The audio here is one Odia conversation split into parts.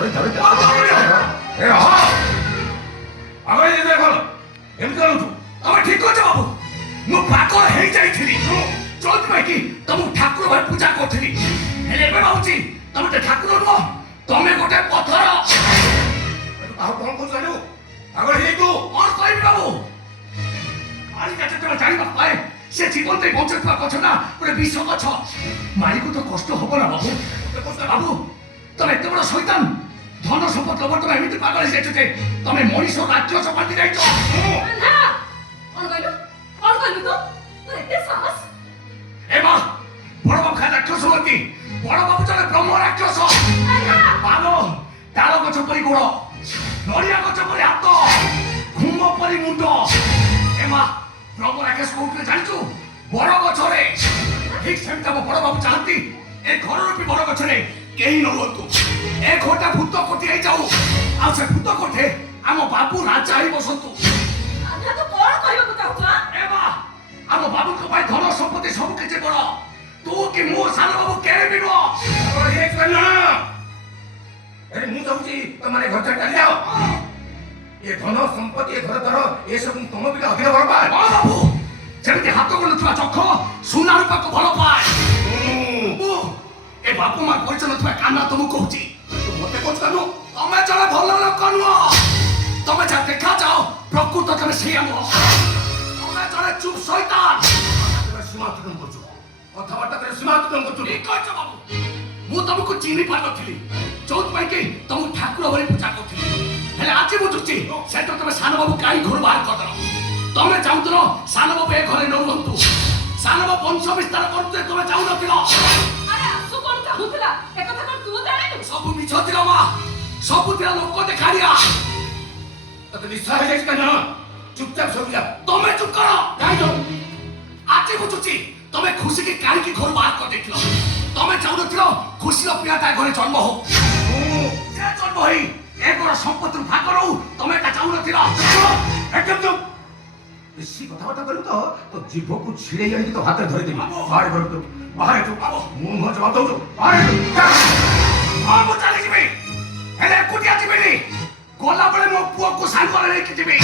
ଆଗରେ ଦେଖ ଏମିତି କରନ୍ତୁ ତମେ ଠିକ କରୁଛ ବାବୁ ମୁଁ ପାଗଳ ହେଇଯାଇଥିଲି ଯୋଉଥିପାଇଁ କି ତମକୁ ଠାକୁର ଭାଇ ପୂଜା କରୁଥିଲି ହେଲେ ଏବେ ଭାବୁଛି ତମେ ଗୋଟେ ଠାକୁର ନୁହଁ ତମେ ଗୋଟେ ପଥର। ଆଉ କଣ କହୁଛୁ ଜାଣିବୁ ଆଗରେ ହେଇଯାଇଛୁ କଣ କହିବି ବାବୁ ଆଜିକା ଯେତେବେଳେ ଜାଣିବାକୁ ପାଏ ସେ ଜୀବନରେ ବଞ୍ଚୁଥିବା ଗଛଟା ଗୋଟେ ବିଷ ଗଛ ମାଳିକୁ ତ କଷ୍ଟ ହବ ନା ବାବୁ। ବାବୁ ତମେ ଏତେ ବଡ ଶୈତାନ ଧନ ସମ୍ପଦ ଲୋଭ ତମେ ଏମିତି ପାଗଳ ହେଇଯାଇଛ ଯେ ତମେ ମଣିଷ ରାକ୍ଷସ ପାଲଟି ଯାଇଛ। ଏ ମା ବଡ ବାବୁ ଖାଲି ରାକ୍ଷସ ହୁଅନ୍ତି ବଡ ବାବୁ ଜଣେ ବ୍ରହ୍ମ ରାକ୍ଷସ। ବାବୁ ତାଳ ଗଛ ପରି ଗୋଡ ନଡ଼ିଆ ଗଛ ପରି ହାତ ଘୁମ ପରି ମୁଣ୍ଡ। ଏ ମା ବ୍ରହ୍ମ ରାକ୍ଷସ କୋଉଠି ଜାଣିଛୁ ବଡ ଗଛରେ ଠିକ ସେମିତି ଆମ ବଡ ବାବୁ ଚାହାନ୍ତି ଏ ଘର ରୂପୀ ବଡ ଗଛରେ କେହି ନ ରୁହନ୍ତୁ ଏ ଘରଟା ଭୂତ କୋଠି ହେଇଯାଉ ଆଉ ସେ ଭୂତ କୋଠେ ଆମ ବାବୁ ରାଜା ହେଇ ବସନ୍ତୁ। ଏ ମା ଆମ ବାବୁଙ୍କ ପାଇଁ ଧନ ସମ୍ପତ୍ତି ସବୁ କିଛି ବଡ ତୁ କି ମୋ ସାନ ବାବୁ କେହି ବି ନୁହଁ। ମୁଁ ଚାହୁଁଛି ତମେ ଘର ଚାଲି ଯାଅ ଏ ଧନ ସମ୍ପତ୍ତି ଏ ଘର ଦ୍ୱାର ଏସବୁ ତମ ବି ଅଧିକ ଭଲ ପାଏ। ହଁ ବାବୁ ଯେମିତି ହାତ ଗଣୁଥିବା ଚଖ ସୁନା ରୂପାକୁ ଭଲ ପାଏ ମୁଁ ଏ ବାପୁ ମା ପରିଚନଥିବା କାନ୍ନା ତମକୁ କହୁଛି ମତେ କହୁଛୁ କାନୁ ତମେ ଜଣେ ଭଲ ଲୋକ ନୁହଁ ତମେ ଯାହା ଦେଖାଯାଅ ପ୍ରକୃତ ତମେ ସେଇଆ ନୁହଁ ତମେ ଜଣେ ଚୁପ୍ ଶୈତାନ। ସୀମା ଅତିକ୍ରମ କରୁଛୁ କଥାବାର୍ତ୍ତା କରି ସୀମା ଅତିକ୍ରମ କରୁଛୁ। ଠିକ କହିଛ ବାବୁ ମୁଁ ତମକୁ ଚିହ୍ନି ପାରିନଥିଲି ଯୋଉଥିପାଇଁ କି ତମକୁ ଠାକୁର ଭଳି ପୂଜା କରୁଥିଲି ହେଲେ ଆଜି ବୁଝୁଛି ସେଟା ତମେ ସାନ ବାବୁ କାହିଁ ଘରୁ ବାହାର କରିଦେଲ। ତମେ ଚାହୁଁଥିଲ ସାନ ବାବୁ ଏ ଘରେ ନ ରୁହନ୍ତୁ ସାନ ବାବୁ ବଂଶ ବିସ୍ତାର କରୁଥିଲେ ତମେ ଚାହୁଁନଥିଲ। ସବୁ ମିଛ ଥିଲା ମା ସବୁ ଥିଲା ଲୋକ ଦେଖାଣିଆ। ତତେ ନିଶା ହେଇଯାଇଛି କାନ ଚୁପଚାପ ଶୋଇଯା। ତମେ ଚୁପ କର କାହିଁକି ଆଜି ବୁଝୁଛି ତମେ ଖୁସି କି କାହିଁକି ଘରୁ ବାହାର କରିଦେଇଥିଲ। ତମେ ଚାହୁଁନଥିଲ ଖୁସିର ପିଲାଟା ଘରେ ଜନ୍ମ ହଉ ସେ ଜନ୍ମ ହେଇ ଏ ଘର ସମ୍ପତ୍ତିରୁ ଭାଗ ରହୁ ତମେ ଏଟା ଚାହୁଁନଥିଲ। ବେଶୀ କଥାବାର୍ତ୍ତା କରିବୁ ତ ତୋ ଜିଭକୁ ଛିଡେଇ ଆଣିକି ତୋ ହାତରେ ଧରିଦେବି। ବାହାରେ ଘରକୁ ବାହାରେ ତୁ ମୁଁ ମୋ ଜବାବ ଦଉଛୁ ବାହାରେ ହଁ ମୁଁ ଚାଲିଯିବି ହେଲେ ଏକୁଟିଆ ଯିବିନି ଗଲାବେଳେ ମୋ ପୁଅକୁ ସାଙ୍ଗରେ ନେଇକି ଯିବି।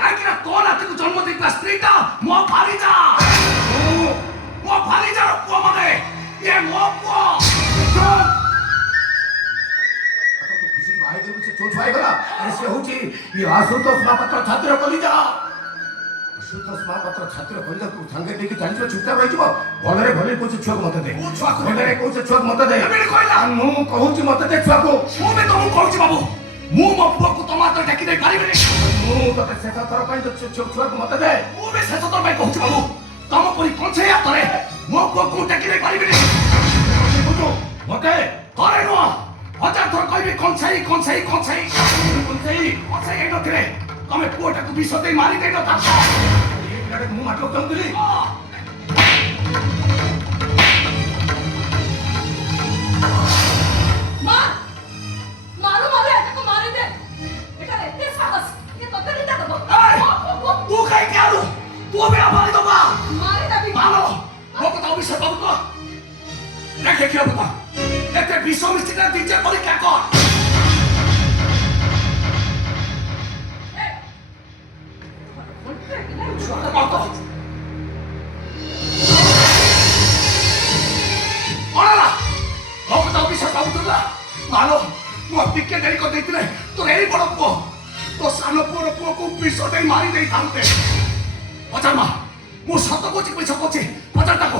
କାହିଁକିନା ତୋ ନାତିକୁ ଜନ୍ମ ଦେଇଥିବା ସ୍ତ୍ରୀଟା ମୋ ଭାରିଜା ମୋ ଭାରିଜାର ପୁଅ ମାନେ ଇଏ ମୋ ପୁଅ। ଖୁସିକି ବାହାଇ ଦେବୁ ସେ ଚୋଚ ହେଇଗଲା ଆରେ ସେ ହଉଛି ଇଏ ଆଶୁତୋଷ ମହାପାତ୍ର ଛାତ୍ର କଲିଜା। ଆଶୁତୋଷ ମହାପାତ୍ର ଛାତ୍ର କଲିଜା ତୁ ସାଙ୍ଗେ ନେଇକି ଚାଲିଯିବ ଚୁପଚାପ ରହିଯିବ। ଭଲରେ ଭଲରେ କହୁଛି ଛୁଆକୁ ମତେ ଦେ ଭଲରେ କହୁଛି ଛୁଆକୁ ମତେ ଦେ। ମୁଁ କହୁଛି ମତେ ଦେ ଛୁଆକୁ। ମୁଁ ବି ତମକୁ କହୁଛି ବାବୁ ମୁଁ ମୋ ପୁଅକୁ ତମ ହାତରେ ଟେକି ଦେଇ ପାରିବିନି। ମୁଁ ତତେ ଶେଷ ଥର ପାଇଁ ଛୁଆକୁ ମତେ ଦେ। ମୁଁ ବି ଶେଷ ଥର ପାଇଁ କହୁଛି ବାବୁ ତମ ପରି କଂସେଇ ହାତରେ ମୋ ପୁଅକୁ ମୁଁ ଟେକି ଦେଇ ପାରିବିନି। ମତେ ଥରେ ନୁହଁ ହଜାର ଥର କହିବି କଂସେଇ କଂସେଇ କଂସେଇ କଂସେଇ କଂସେଇ ହେଇନଥିଲେ ତମେ ପୁଅଟାକୁ ବିଷ ଦେଇ ମାରି ଦେଇନଥାନ୍ତ। ଏ ପିଲାଟାକୁ ମୁଁ ମାରିବାକୁ ଚାହୁଁଥିଲି। ତୁ କାହିଁକି ଆଣୁ ତୁ ବି ମାରି ଦବା ମାର ମୋ କଥା ଅଭିଷେକ ବାବୁ କହ ଦେଖେ କିଏ କଥା ଏତେ ବିଷ ମିଶ୍ରିତ ନିଜେ ପରୀକ୍ଷା କର। ମୁଁ ଟିକେ ଡେରି କରିଦେଇଥିଲେ ତୋର ଏଇ ବଡ ପୁଅ ତୋ ସାନ ପୁଅର ପୁଅକୁ ବିଷ ଦେଇ ମାରି ଦେଇଥାନ୍ତେ। ପଚାର ମା ମୁଁ ସତ କହୁଛି ମିଛ କହୁଛି ପଚାର ତାକୁ।